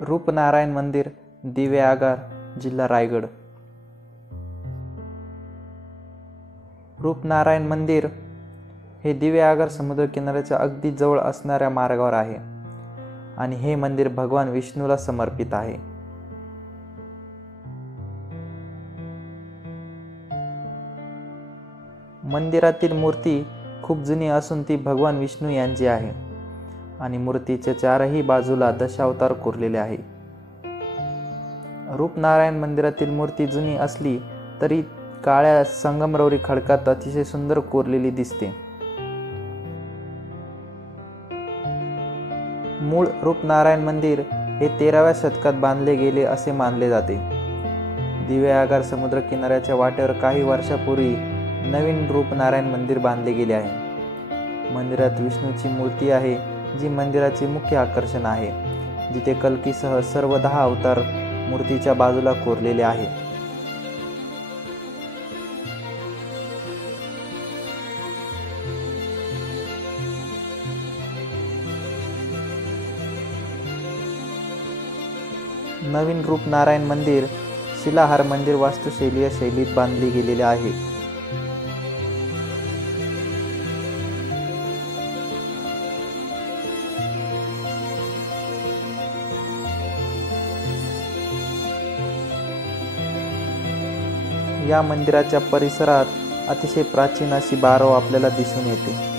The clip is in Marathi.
रूपनारायण मंदिर, दिवे आगार, जिल्हा रायगड। रूपनारायण मंदिर हे दिवे आगार समुद्र किनाऱ्याच्या अगदी जवळ असणाऱ्या मार्गावर आहे आणि हे मंदिर भगवान विष्णूला समर्पित आहे। मंदिरातील मूर्ती खूप जुनी असून ती भगवान विष्णू यांची आहे आणि मूर्तीच्या चारही बाजूला दशावतार कोरलेले आहे। रूपनारायण मंदिरातील मूर्ती जुनी असली तरी काळ्या संगमरवरी खडकात अतिशय सुंदर कोरलेली दिसते। मूळ रूपनारायण मंदिर हे 13व्या शतकात बांधले गेले असे मानले जाते। दिवे आगार समुद्र किनाऱ्याच्या वाटेवर काही वर्षापूर्वी नवीन रूपनारायण मंदिर बांधले गेले आहे। मंदिरात विष्णूची मूर्ती आहे जी मंदिराचे मुख्य आकर्षण आहे, जिथे कल्कीसह सर्व 10 अवतार मूर्तीच्या बाजूला कोरलेले आहे। नवीन रूपनारायण मंदिर शिलाहार मंदिर वास्तुशैली या शैलीत बांधले गेलेले आहे। या मंदिराच्या परिसरात अतिशय प्राचीन अशी बारव आपल्याला दिसून येते।